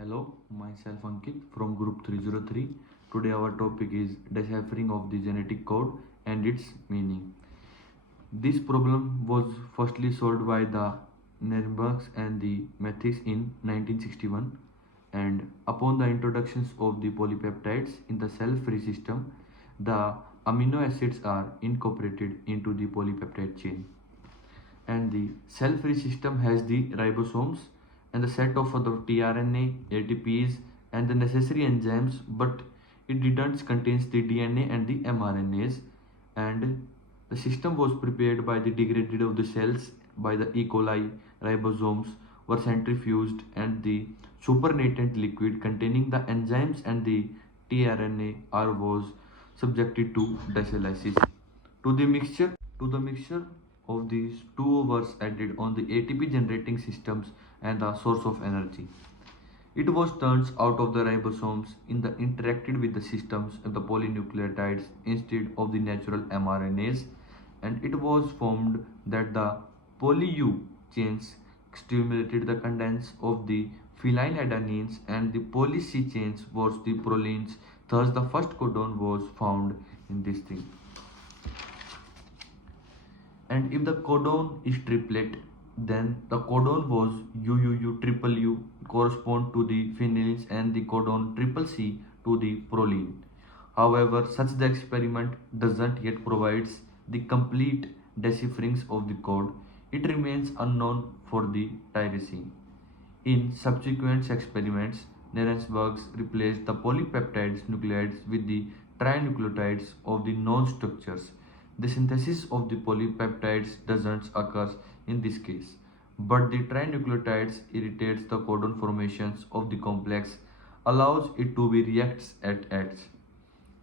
Hello, myself Ankit from Group 303. Today our topic is deciphering of the genetic code and its meaning. This problem was firstly solved by the Nirenbergs and the Mathis in 1961, and upon the introductions of the polypeptides in the cell-free system, the amino acids are incorporated into the polypeptide chain, and the cell-free system has the ribosomes and the set of the tRNA, ATPs and the necessary enzymes, but it didn't contains the DNA and the mRNAs, and the system was prepared by the degraded of the cells by the E. coli. Ribosomes were centrifuged and the supernatant liquid containing the enzymes and the tRNA R was subjected to dialysis. To the mixture of these two was added on the ATP generating systems and the source of energy. It was turned out of the ribosomes in the interacted with the systems of the polynucleotides instead of the natural mRNAs, and it was found that the poly-U chains stimulated the cadence of the phenyladenines and the poly-C chains was the prolines. Thus the first codon was found in this thing. And if the codon is triplet, then the codon was UUU triple U correspond to the phenylines and the codon triple C to the proline. However, such the experiment doesn't yet provides the complete decipherings of the code. It remains unknown for the tyrosine. In subsequent experiments, Nirenberg replaced the polypeptides nucleides with the trinucleotides of the known structures. The synthesis of the polypeptides doesn't occur in this case, but the trinucleotides irritates the codon formations of the complex, allows it to be reacts at H.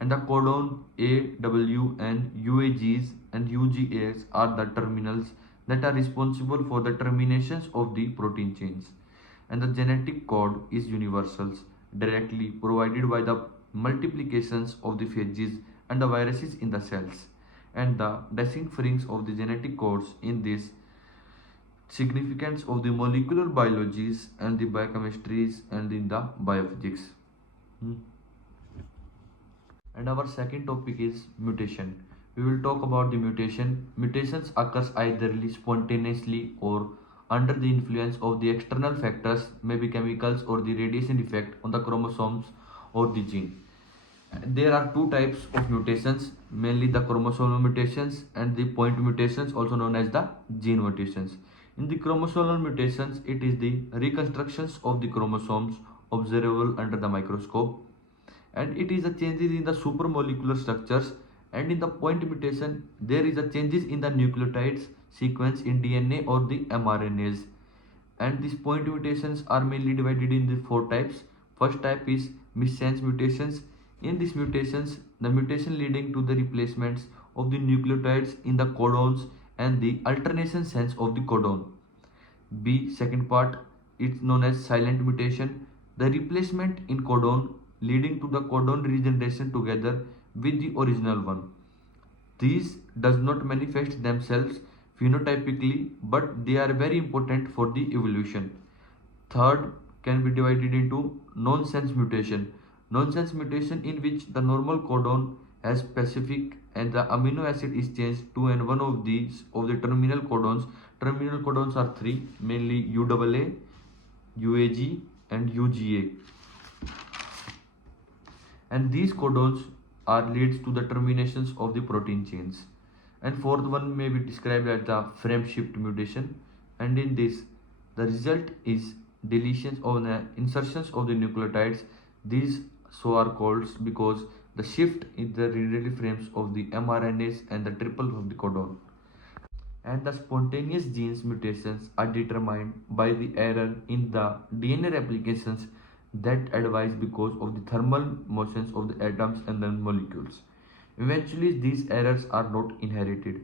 And the codon A, W and UAGs and UGAs are the terminals that are responsible for the terminations of the protein chains. And the genetic code is universals directly provided by the multiplications of the phages and the viruses in the cells, and the decipherings of the genetic codes in this significance of the molecular biologies and the biochemistries and in the biophysics. And our second topic is mutation. We will talk about the mutation. Mutations occurs either spontaneously or under the influence of the external factors, maybe chemicals or the radiation effect on the chromosomes or the gene. There are two types of mutations, mainly the chromosomal mutations and the point mutations, also known as the gene mutations. In the chromosomal mutations, it is the reconstructions of the chromosomes observable under the microscope, and it is the changes in the supramolecular structures. And in the point mutation, there is a changes in the nucleotides sequence in DNA or the mRNAs. And these point mutations are mainly divided in the four types. First type is missense mutations. In these mutations, the mutation leading to the replacements of the nucleotides in the codons and the alternation sense of the codon. B, second part, it's known as silent mutation, the replacement in codon leading to the codon regeneration together with the original one. These does not manifest themselves phenotypically, but they are very important for the evolution. Third can be divided into nonsense mutation. Nonsense mutation in which the normal codon has specific and the amino acid is changed to and one of these of the terminal codons. Terminal codons are three, mainly UAA, UAG and UGA. And these codons are leads to the terminations of the protein chains. And fourth one may be described as the frame shift mutation, and in this the result is deletions of the insertions of the nucleotides. These so are called because the shift in the radial frames of the mRNAs and the triple of the codon. And the spontaneous genes mutations are determined by the error in the DNA replications that advise because of the thermal motions of the atoms and the molecules. Eventually, these errors are not inherited,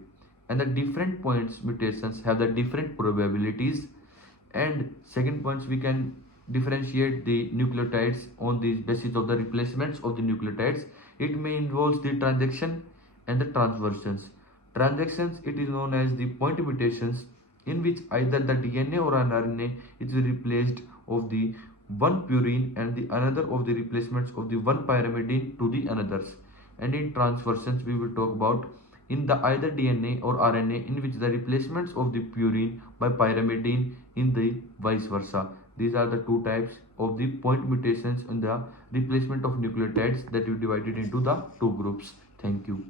and the different points mutations have the different probabilities. And second points, we can differentiate the nucleotides on the basis of the replacements of the nucleotides. It may involve the transaction and the transversions. Transactions, it is known as the point mutations in which either the DNA or an RNA is replaced of the one purine and the another of the replacements of the one pyrimidine to the another's. And in transversions we will talk about in the either DNA or RNA in which the replacements of the purine by pyrimidine in the vice versa. These are the two types of the point mutations in the replacement of nucleotides that we divided into the two groups. Thank you.